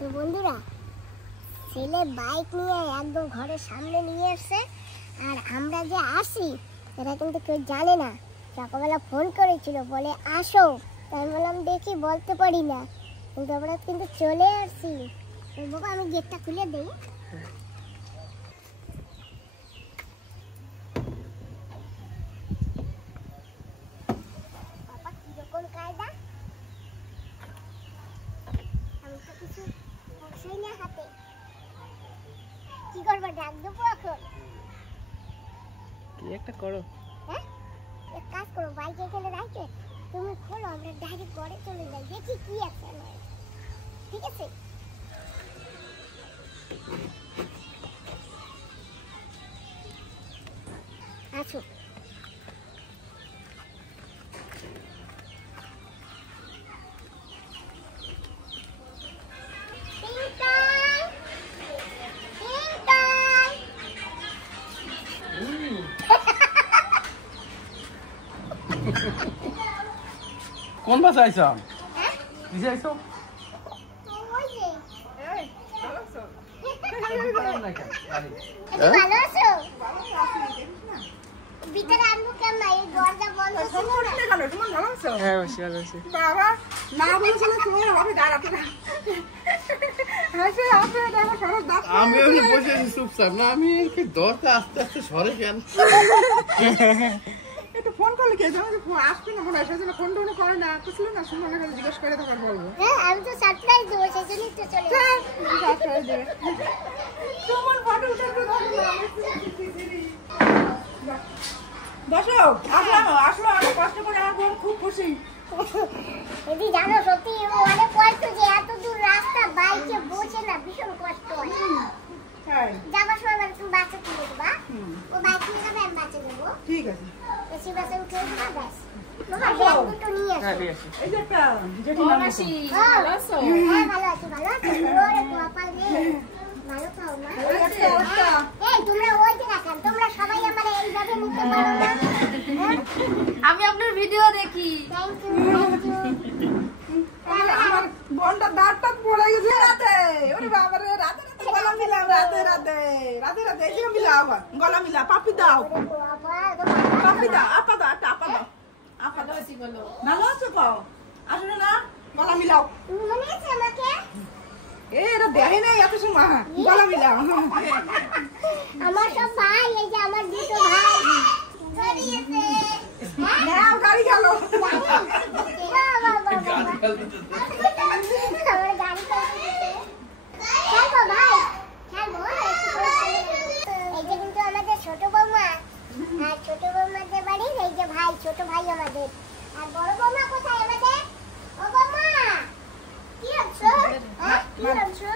তো বন্ধুরা, ছেলে বাইক নিয়ে একদম ঘরের সামনে নিয়ে আসছে, আর আমরা যে আসি এটা কিন্তু কেউ জানে না। সকালবেলা ফোন করেছিল, বলে আসো, তাই বললাম দেখি বলতে পারি না, কিন্তু আমরা কিন্তু চলে আসছি। বাবা আমি গেটটা খুলে দিই। বাবা কিরকম কায়দা, আমি তো কিছু বসেই না হাতে। কি করবো, ডাক দেবো এখন? কি একটা করো। হ্যাঁ, এক কাজ করো, বাইক এখানে রাখে তুমি খোলো, আমরা ডাইরেক্ট ঘরে চলে যাই, দেখি কি আছে আমার। ঠিক আছে? আসো। কোন বাসা আইছো? কিসে আইছো? ভালো আছো? ভিতরে আনবো কেন, এই দরজা বন্ধ ছিল না। হ্যাঁ বসে ভালো আছি। বাবা না বলছিল তুমি আমাকে দাঁড়াতে না। আমি এমনি বসে আছি চুপচাপ, না আমি কি দরজা আস্তে আস্তে সরে কেন? একটু ফোন করলে কে জানো যে আসবে না, মনে হয় সেজন্য ফোন টোন করে না, কিছু না, সুমন কাছে জিজ্ঞেস করে তখন বলবো। হ্যাঁ, আমি তো সারপ্রাইজ দেবো, সেজন্যই তো চলে যাই। সুমন ফটো উঠাতে বসো, আসলো অনেক কষ্ট করে, আমার বোন খুব খুশি। যদি জানো সত্যি অনেক কষ্ট, যে এত দূর রাস্তা বাইকে বসে না ভীষণ কষ্ট হয়। যাবার সময় মানে তুমি বাচ্চা তুলে দেবা, ও বাইক নিয়ে যাবে, আমি বাচ্চা দেবো। ঠিক আছে, এসি বাসে উঠে দেবা, ব্যাস। বাবা ব্যাগ দুটো নিয়ে আসো। এই যে একটা যেটি নাম আছে। ভালো আছো? হ্যাঁ ভালো আছি, ভালো আছি। ওরে কপাল রে, ভালো খাও না। এই তোমরা ওই যে রাখান, তোমরা সবাই আমার এইভাবে নিতে পারো না। আমি আপনার ভিডিও দেখি। Thank you. আমার বোনটা দাঁতটা পড়ে গেছে রাতে। ওরে বাবা রে, রাতে গলা মিলাও, রাতে এই যে মিলাও, আবার গলা মিলা, পাপি দাও, পাপি দাও, আপা দাও, আপা দাও, বলো ভালো আছো? কও আসলে না, গলা মিলাও। তুমি মনে আছে আমাকে? এরা দেখে নাই এত সময়, গলা মিলাও। আমার সব ভাই, এই যে আমার দুটো ভাই দাঁড়িয়েছে। নাও গাড়ি গেল। আমার গাড়ি চলছে। খেলবো ভাই, খেলবো। এই যে কিন্তু আমাদের ছোট বৌমা, আর ছোট বৌমাদের বাড়ির এই যে ভাই, ছোট ভাই আমাদের। আর বড় বৌমা কোথায় আমাদের? ও বৌমা কি আছো? হ্যাঁ কি আছো?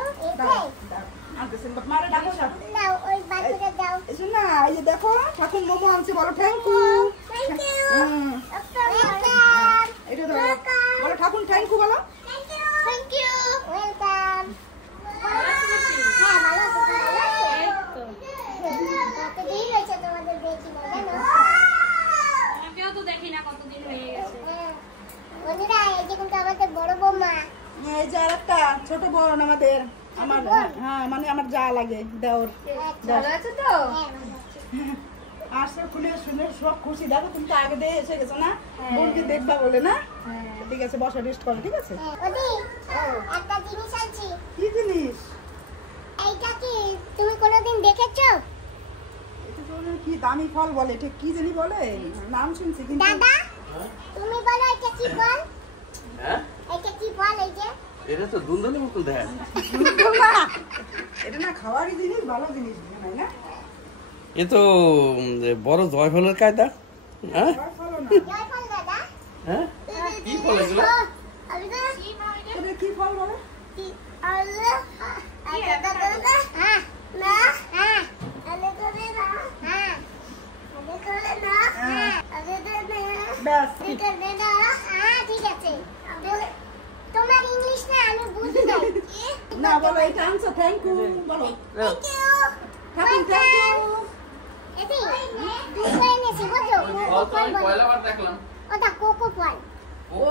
মারে ডাকো সব। দাও ওই বাচ্চাটা দাও। এসো না, এই যে দেখো ঠাকুর মোমো আনছে, বলো থ্যাংক ইউ। Thank you. এটা দাও, বলো ঠাকুর থ্যাংক ইউ, বলো থ্যাংক ইউ। ওয়েলকাম। হ্যাঁ ভালো আছো, ভালো আছো? কতদিন হয়েছে তোমাদের দেখি না, জানো? আমাকেও তো দেখি না, কতদিন হয়ে গেছে। বন্ধুরা এই যে কিন্তু আমাদের বড় বৌমা। এই যে আরেকটা ছোট বোন আমাদের, আমার হ্যাঁ মানে আমার যা লাগে দেওর। ভালো আছো তো? হ্যাঁ ভালো আছি। আসছে খুলে শুনে সব খুশি। দেখো তুমি তো আগে দিয়ে এসে গেছো না, বোনকে দেখবা বলে না? ঠিক আছে, বসো, রেস্ট করো। ঠিক আছে, ওদি একটা জিনিস আনছি। কি জিনিস? এইটা কি তুমি কোনোদিন দেখেছো? এটা তো কি দামি ফল বলে, ঠিক কি জানি বলে, নাম শুনছি কিন্তু। দাদা তুমি বলো এটা কি ফল? হ্যাঁ এটা কি ফল? এই যে এটা তো দুন্দুলের মতো দেখ। এটা না খাওয়ারই জিনিস, ভালো জিনিস না? এ তো বড় জয়ফলের কায়দা। হ্যাঁ জয় ফল দাদা। হ্যাঁ কি ফল এগুলো? আমি তো এটা কি ফল বলে? কি আল্লাহ আল্লাহ দাদা। হ্যাঁ না হ্যাঁ আল্লাহ দাদা। হ্যাঁ আল্লাহ দাদা। হ্যাঁ আল্লাহ দাদা। ব্যাস ঠিক আছে দাদা। হ্যাঁ ঠিক আছে। তোমার ইংলিশ না আমি বুঝি না। না, বলো এটা আনছো, থ্যাংক ইউ বলো। Thank you. ঠাকুর থ্যাংক ইউ। এদি দুটো এনেছি বুঝো। দেখলাম ওটা কোকো ফল। ও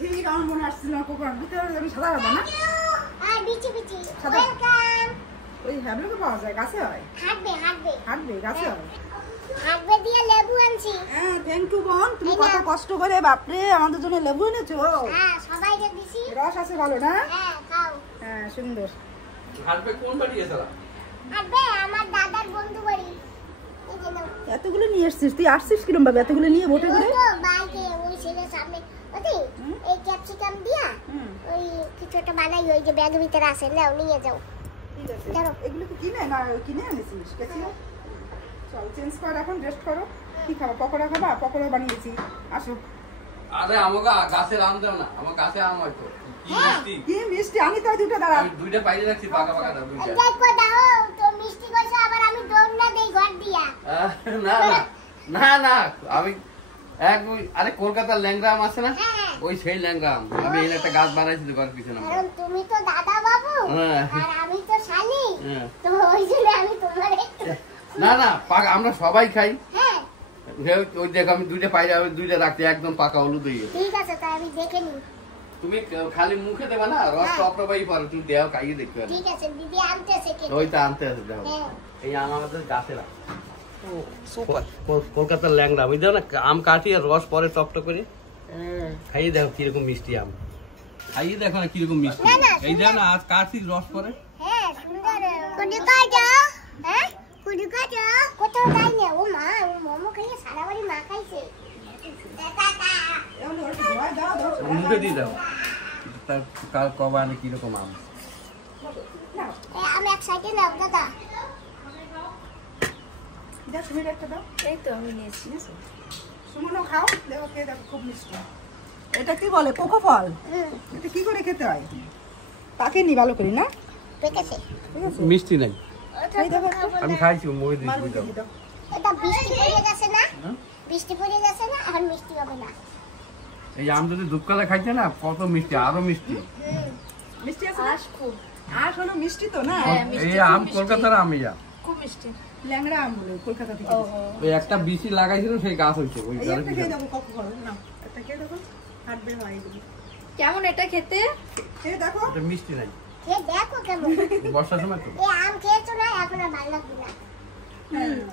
ঠিক আমার মনে আসছিল না, কোকো ভিতরে আমি সাদা হবে না। আর বিচি বিচি সাদা ওয়েলকাম। ওই হ্যাবলোকে পাওয়া যায়, গাছে হয়। হাঁটবে হাঁটবে হাঁটবে, গাছে হয়। হাঁটবে দিয়ে লেবু আনছি। হ্যাঁ, থ্যাংক ইউ বোন, তুমি এই কত নাও। কষ্ট করে বাপরে আমাদের জন্য লেবু এনেছো। হ্যাঁ সবাইকে দিছি। রস আছে ভালো না? হ্যাঁ খাও। হ্যাঁ, সুন্দর। হাঁটবে কোন বাড়ি এছাড়া? হাঁটবে আমার দাদার বন্ধু বাড়ি। এই যে নাও। এতগুলো নিয়ে এসছিস, তুই আসছিস কিরম ভাবে এতগুলো নিয়ে বোটে করে? ওই তো বাইকে ওই ছেলের সামনে ওদি এই ক্যাপসিকাম দিয়া ওই কিছু একটা বানাই ওই যে ব্যাগের ভিতরে আছে, নাও নিয়ে যাও। ঠিক আছে। ধরো। এগুলো কি কিনে না কিনে এনেছিস? কেসি চল চেঞ্জ কর, এখন রেস্ট করো। কি খাবো? পকোড়া খাবা? পকোড়া বানিয়েছি, আসো। আরে আমাকে গাছের আম দাও না, আমার গাছে আম হয়তো কি মিষ্টি। কি মিষ্টি, আমি তো দুটো দাঁড়া। আমি দুইটা বাইরে রাখছি, পাকা পাকা দাও দুইটা। দেখো দাও তো মিষ্টি কইছো, আবার আমি দৌড় না দেই ঘর দিয়া। না না না না, আমি আরে কলকাতার ল্যাংড়া আম আছে না, হ্যাঁ। ওই সেই ল্যাংড়া আম। আমি এই একটা গাছ বানাইছি তো ঘরের পিছনে। কারণ তুমি তো দাদা বাবু হ্যাঁ। আর আমি তো শালি, হ্যাঁ। তো ওই জন্য আমি তোমার একটু না না, পাকা আমরা সবাই খাই। হ্যাঁ ওই দেখো আমি দুইটা পাইরে দুইটা রাখছি একদম পাকা হলুদ হয়ে গেছে। ঠিক আছে, তাই আমি দেখে নিই। তুমি খালি মুখে দেবা না, রস হ্যাঁ। টপটপাই পারো, তুমি দেও খাইয়ে দেখতে পারো। ঠিক আছে, দিদি আনতেছে কে? ওইটা আনতে আছে দেখো, হ্যাঁ এই আম আমাদের গাছে রাখ। কলকাতার ল্যাংড়া বুঝতে না, আম কাটি আর রস পরে টপটপ করে খাইয়ে দেখো কিরকম মিষ্টি আম। খাইয়ে দেখো না কিরকম মিষ্টি। না, না, এই দেখো না, আজ কাটি রস পরে। হ্যাঁ সুন্দর। কোন কাজা? হ্যাঁ কোন কাজা? কোথাও যাই না। ও মা, ও মোমো খাইয়ে সারা বাড়ি মা খাইছে। এখন ওর ধোয়া দাও, ধর। মুখে দিয়ে দাও, তার কাল কবে আনে কিরকম আম। আমি এক সাইডে নাও দাদা। যা তুমি একটা দাও। এই তো আমি নিয়েছি। সুমনও খাও, দেখো কে দেখো খুব মিষ্টি। এটা কি বলে? কোকো ফল। হুম, এটা কি করে খেতে হয়? পাকেনি ভালো করে না? পেকেছে। ঠিক আছে, মিষ্টি নাই, এই দেখো আমি খাইছি মুখে মার দিয়ে মধ্যে দাও। দিয়ে দাও। এটা বৃষ্টি পড়ে গেছে না? হ্যাঁ? বৃষ্টি পড়ে গেছে না, আর মিষ্টি হবে না। এই আম যদি দুপকালে খাইছে না, কত মিষ্টি, আরো মিষ্টি। মিষ্টি আছে না? আশ হলো মিষ্টি তো না? এই আম কলকাতার আম, ইয়া খুব মিষ্টি। ল্যাংড়া আম বলে কলকাতা থেকে। ওই একটা বিচি লাগাইছিল, সেই গাছ হয়েছে ওই এই গাছের একটা খেয়ে পিছনে। দেখো কোকো ফল, না একটা খেয়ে দেখো, হাঁটবে হয় এগুলো। কেমন এটা খেতে? খেয়ে দেখো। এটা মিষ্টি নাই, খেয়ে দেখো কেমন। বর্ষার সময় তো। এই আম খেয়েছো না, এখন আর ভালো লাগবে না।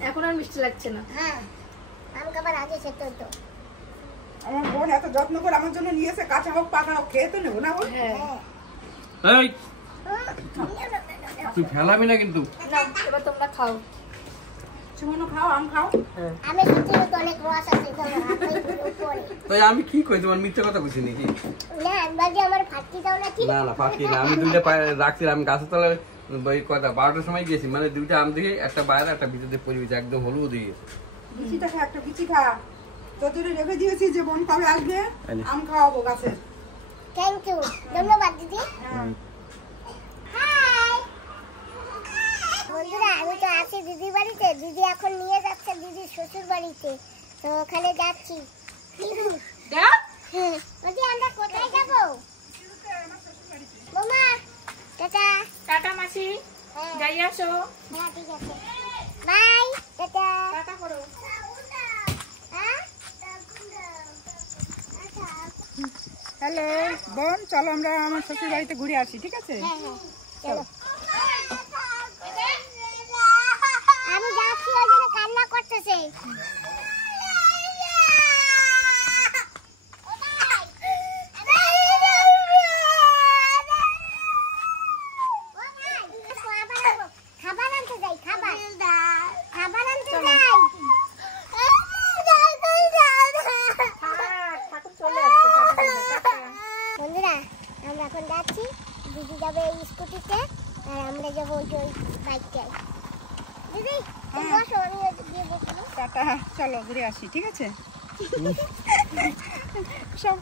এখন আর মিষ্টি লাগছে না। হ্যাঁ, আম খাবার আগে খেতে হতো। আমার বোন এত যত্ন করে আমার জন্য নিয়েছে, কাঁচা হোক পাকা হোক খেয়ে তো নেবো না বোন? হ্যাঁ। হ্যাঁ। এই তুই ফেলাবি না কিন্তু। না, এবার তোমরা খাও। সুমনও খাও, আম খাও। আমি ভিতরে তো অনেক রস আছে, তো আমার হাতে উপরে। তাই আমি কি কই, তোমার মিথ্যে কথা কইছি নাকি? না, বাজে আমার ফাটকি দাও না কি? না না, ফাঁকি না, আমি দুইটা রাখছিলাম, আমি গাছের তলায় ওই কয়টা 12টার সময় গেছি, মানে দুইটা আম দিকে একটা বাইরে একটা ভিতরে পরিবেশ একদম হলুদ হয়ে গেছে। বিচিটা খা, একটা বিচি খা। তোদের রেখে দিয়েছি যে বোন কবে আসবে, আরে। আম খাওয়াবো গাছের। থ্যাংক ইউ, ধন্যবাদ দিদি। হ্যাঁ। হাই বন্ধুরা, আমি তো আছি দিদির বাড়িতে। দিদি এখন নিয়ে যাচ্ছে দিদির শ্বশুর বাড়িতে, তো ওখানে যাচ্ছি। বলছি আমরা কোথায় যাবো? বোমা টাটা। টাটা মাসি, হ্যাঁ, যাই আসো। হ্যাঁ ঠিক আছে, বাই টাটা। টাটা করো। হ্যাঁ হ্যালো বোন, চলো আমরা আমার শ্বশুর বাড়িতে ঘুরে আসি, ঠিক আছে? হ্যাঁ হ্যাঁ চলো। আমি যাচ্ছি, ওই জন্য কান্না করতেছে। খাবার আনতে যাই, খাবার আনতে যাই। ঠাকুর চলে আসছে। টাটা। বন্ধুরা, আমরা এখন যাচ্ছি। দিদি যাবে এই স্কুটিতে, আর আমরা যাবো ওই যে বাইকটায়। দিদি তুমি বসো, আমি গিয়ে বসবো। টাটা, চলো ঘুরে আসি, ঠিক আছে? সব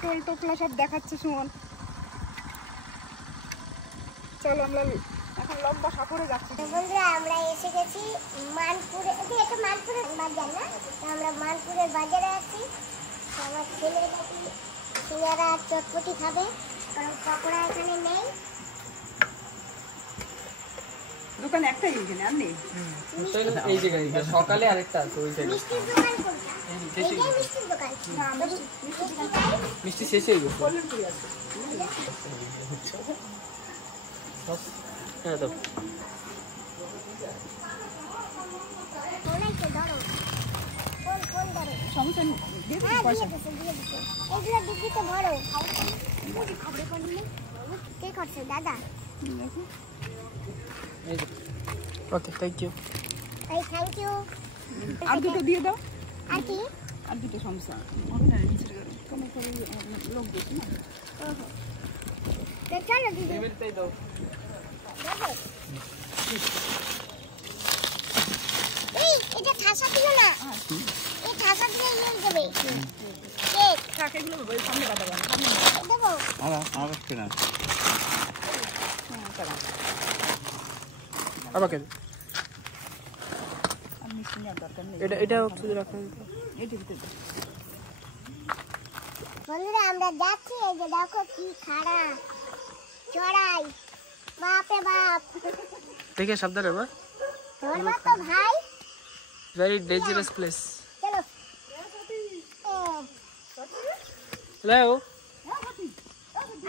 টোল টোপলা সব দেখাচ্ছে সুমন। চলো আমরা এখন লম্বা সাপড়ে যাচ্ছি। তো বন্ধুরা, আমরা এসে গেছি মানপুরে। এটা মানপুরের বাজার না? তো আমরা মানপুরের বাজারে আছি। তো আমার ছেলে নাকি সিঙ্গারা আর চটপটি খাবে, কারণ পকোড়া এখানে নেই। দোকান একটাই এখানে, আর নেই। এই জায়গায় সকালে আরেকটা আছে ওই সাইডে। মিষ্টির দোকান কোনটা? এইটাই মিষ্টির দোকান। মিষ্টি নাই? মিষ্টি শেষ হয়ে গেছে। বললেন কি আছে? হ্যাঁ দাও। কোনাইতে ধরো। কোন ধরো? সমস্যা নেই, দিয়ে দিচ্ছি হ্যাঁ, পয়সা। দিয়ে দিছে। এগুলো ডিগ্রিতে ভরো। খাবে কোনদিন? কে করছে দাদা? ওকে, থ্যাংক ইউ। এই থ্যাংক ইউ। আর দুটো দিয়ে দাও, আর কি? আর দুটো সমস্যা হবে না, কোনো লোক বেশি না। ওহো। তো চলো দিদি। পেমেন্টটাই দাও। এই এটা ঠাসা দিল না। এই ঠাসা দিলে নিয়ে যাবে। কেক কাকে এগুলো ওই সামনে কাটাবো, সামনে দেবো। আমার কাছে না। তারা আমাকে আর মিষ্টি নেওয়ার দরকার নেই। এটা হচ্ছে রাখুন। এইটি ভিতরে দাও। বন্ধুরা আমরা যাচ্ছি, এই যে দেখো কি খাড়া চড়াই, বাপে বাপ। দেখে সাবধানে মা। তোমার মা তো ভাই। Very dangerous place. চলো। হ্যালো।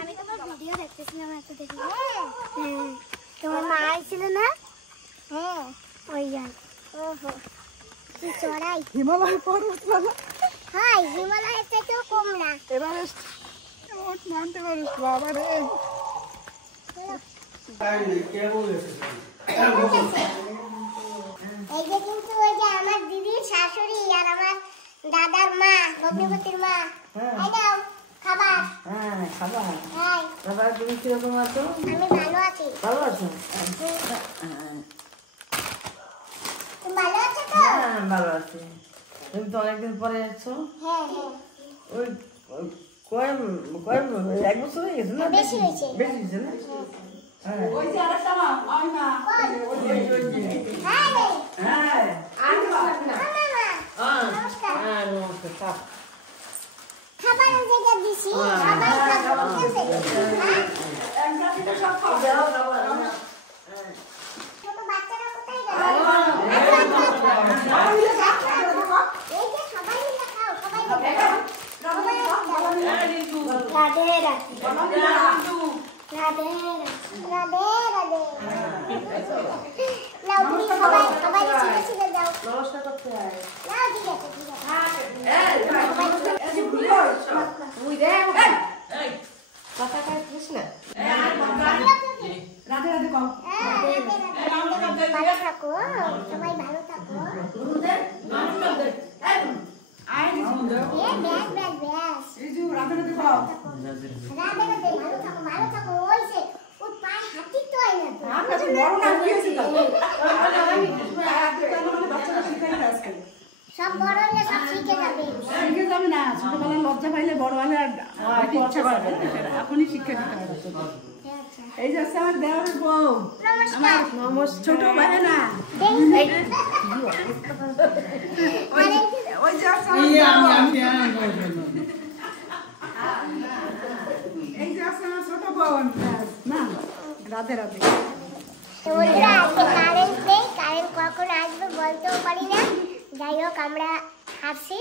আমি তোমার ভিডিও দেখতেছিলাম, একটু দেখি। হ্যাঁ, তোমার মা আইছিল না? হ্যাঁ, ওই যান। ওহো, কি চড়াই। হিমালয় পর্বতমালা হাই, হিমালয়ের থেকেও কম না। এভারেস্ট, ওঠ মানতে পারিস বাবা রে। এই যে কিন্তু ওই যে আমার দিদির শাশুড়ি আর আমার দাদার মা, ভগ্নিপতির মা। এই নাও খাবার। হ্যাঁ, খাবার। হাই, খাবার তুমি কিরকম আছো? আমি ভালো আছি। ভালো আছো? তুমি ভালো আছো তো? হ্যাঁ, ভালো আছি। তুমি তো অনেকদিন পরে যাচ্ছ। হ্যাঁ হ্যাঁ, ওই ওই কয় এক বছর হয়ে গেছে না? বেশি হয়েছে। বেশি হয়েছে না? হ্যাঁ। ওই যে আরেকটা মা, ওই মা। হ্যাঁ রে, হ্যাঁ। মামা, নমস্কার। হ্যাঁ, নমস্কার। থাক। খাবারের জায়গা দিছি, সবাই খাবো, ঠিক আছে? হ্যাঁ? দাও, দাও, দাও। ছোট বাচ্চারা কোথায় গেল? এই যে সবাই মিলে খাও, সবাই মিলে খাও। সবাই মিলে খাও। রাধে রাধে। রাধে রাধে। নাও তুমি সবাই ছিঁড়ে ছিঁড়ে দাও। নমস্কার করতে হয়। নাও, ঠিক আছে, ঠিক আছে। কথা কাটিস না। রাধে রাধে কম। হ্যাঁ, রাধে রাধে। ভালো থাকো, সবাই ভালো থাকো। ব্যাস ব্যাস ব্যাস। এই যে রাধে রাধে কম। রাধে রাধে, ভালো থাকো, ভালো থাকো। ওই যে ওর পায়ে হাঁটি তো হয় না তো। আচ্ছা, বড় না কি হয়েছে তো? বাচ্চারা শিখাই না আজকাল। সব বড় হলে সব শিখে যাবে। শিখে যাবে না, ছোটবেলায় লজ্জা পাইলে বড় হলে আর ইচ্ছা করবে না। এখনই শিক্ষা দিতে হবে বাচ্চাদের। আচ্ছা, এই যে আছে আমার দেওরের বউ, নমস্কার। ছোট ভাই না। ওই যে আছে আমার এই যে আছে আমার ছোট বোন। না, রাধে রাধে। তো বন্ধুরা, আজকে কারেন্ট নেই, কারেন্ট কখন আসবে বলতেও পারি না। যাই হোক, আমরা হাসি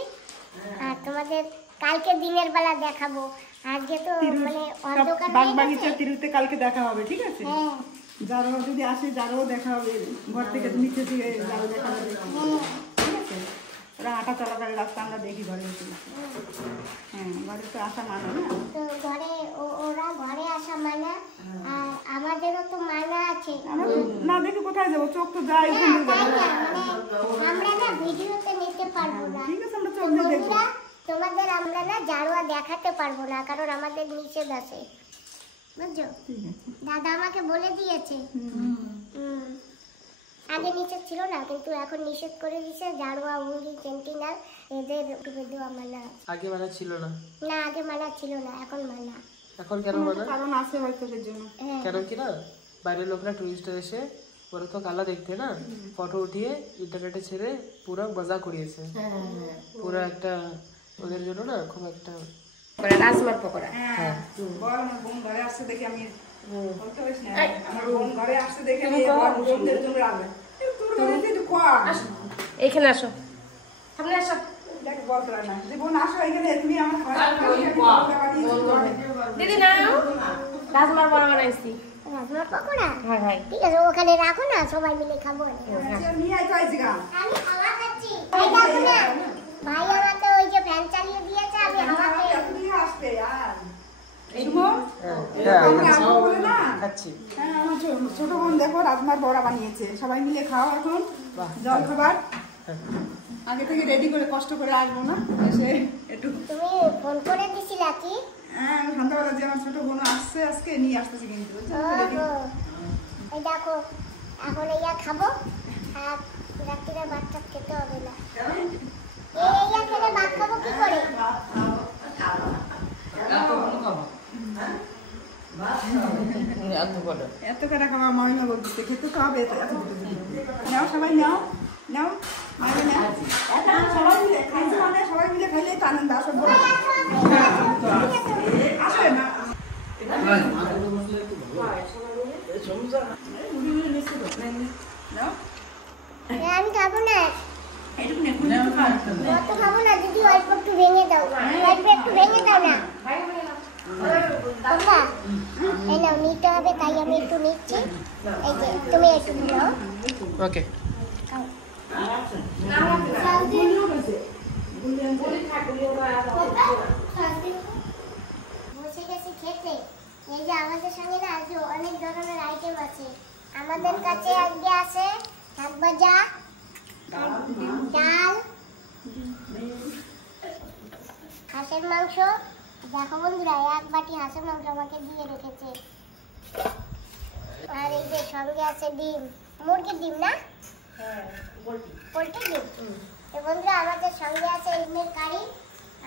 আর তোমাদের কালকে দিনের বেলা দেখাবো। আজকে তো মানে অন্ধকার বাগ হয়ে বাগিচা গেছে। তিরুতে কালকে দেখা হবে, ঠিক আছে? হ্যাঁ যারও যদি আসে, যারও দেখা হবে, ঘর থেকে নিচে দিয়ে যারও দেখা হবে, হ্যাঁ। ঠিক আছে? ওরা হাঁটা চলাকালীন রাস্তা আমরা দেখি ঘরে এসে। হ্যাঁ, ঘরে তো আসা মানা না। তো ঘরে ওরা ঘরে আসা মানা, আর আমাদেরও তো মানা আছে। আমরা তো না দেখে কোথায় যাবো? চোখ তো যায় না, এখানে তাই যাবে। না, মানে আমরা না ভিডিওতে নিতে পারবো না। ঠিক আছে, আমরা তো চোখ দিয়ে দেখবো। বন্ধুরা, তোমাদের আমরা না জারোয়া দেখাতে পারবো না, কারণ আমাদের নিষেধ আছে, বুঝছো? ঠিক আছে। দাদা আমাকে বলে দিয়েছে। হুম। আগে নিষেধ ছিল না, কিন্তু এখন নিষেধ করে দিয়েছে। জারোয়া, উঙ্গি, সেন্টিনাল এদের দেওয়া মানা আছে। আগে মানা ছিল না, না, আগে মানা ছিল না, এখন মানা। এখন কেন মানা? কারণ আছে হয়তো এর জন্য। হ্যাঁ কেন কি না, বাইরের লোকরা টুরিস্টরা এসে ওরা তো কালা দেখতে না, ফটো উঠিয়ে ইন্টারনেটে ছেড়ে পুরো মজা করিয়েছে। পুরো একটা ওদের জন্য না খুব একটা রাজমার পকোড়া। হ্যাঁ, বল আমার বোন ঘরে আসছে দেখে আমি বলতে পারিস না। আমার বোন ঘরে আসছে দেখে আমি বোনদের জন্য রাখবে। তোর ঘরে তুই তো কর। এখানে আসো, সামনে আসো। দেখ বলতে পারে না। যে বোন আসো এখানে, তুমি আমার ঘরে দিদি নাও, রাজমার বড়া বানাইছি। ও, রাজমার পকোড়া ঠিক আছে ওখানে রাখো না সবাই মিলে খাবো নিয়ে আয় চাইছি গা আমি হাওয়া খাচ্ছি এই দেখো না ভাই আমাকে ওই যে ফ্যান চালিয়ে দিয়েছে আমি হাওয়া খাচ্ছি নিয়ে আসতে আর খাচ্ছি। হ্যাঁ আমার ছোট বোন দেখো রাজমার বড়া বানিয়েছে সবাই মিলে খাও এখন জল খাবার আগে থেকে রেডি করে কষ্ট করে আসবো না এসে একটু তুমি ফোন করে দিছিলা কি হ্যাঁ সন্ধ্যাবেলা যে আমার ছোট বোন আসছে আজকে নিয়ে আসতেছে কিন্তু এই দেখো এখন ইয়া খাবো আর রাত্রিরে ভাতটা খেতে হবে না এই ইয়া খেলে ভাত খাবো কি করে এত কটা খাবার মামিমা বলতে খেতে তো হবে এত নাও সবাই নাও নাও মামি নাও সবাই মিলে খাইছে মানে সবাই মিলে খাইলে তো আনন্দ আসবে আসবে না আমি খাবো না এইটুকু অত খাবো না দিদি অল্প একটু ভেঙে দাও অল্প একটু ভেঙে দাও না বাবা এই নাও নিতে হবে তাই আমি একটু নিচ্ছি এই যে তুমি একটু নাও ওকে বসে গেছি খেতে এই যে আমাদের সঙ্গে না আজকে অনেক ধরনের আইটেম আছে আমাদের কাছে আজকে আছে শাক ভাজা ডাল হাঁসের মাংস দেখো বন্ধুরা এক বাটি হাঁসের মাংস আমাকে দিয়ে রেখেছে আর এই যে সঙ্গে আছে ডিম মুরগির ডিম না পোলট্রি ডিম তো বন্ধুরা আমাদের সঙ্গে আছে ডিমের কারি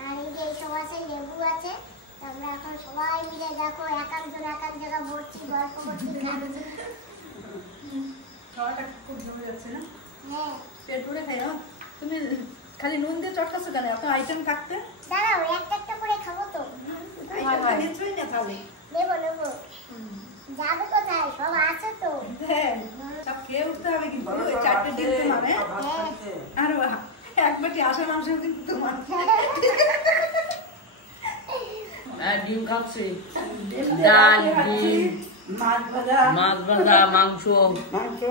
আর এই যে এইসব আছে লেবু আছে তো আমরা এখন সবাই মিলে দেখো এক একজন এক এক জায়গা বসছি গল্প করছি খাচ্ছি খাওয়াটা খুব জমে যাচ্ছে না হ্যাঁ পেট ভরে খাই না তুমি খালি নুন দিয়ে চটকাচ্ছো কেন এত আইটেম থাকতে দাঁড়াও একটা একটা করে খাবো তো নিশ্চয়ই না তাহলে নেবো নেবো যাবে কোথায় সব আছে তো সব খেয়ে উঠতে হবে কিন্তু ওই চারটে ডিম তোমার আর এক বাটি আশা মাংস কিন্তু তোমার ডিম খাচ্ছি ডাল ডিম মাছ ভাজা মাছ ভাজা মাংস মাংস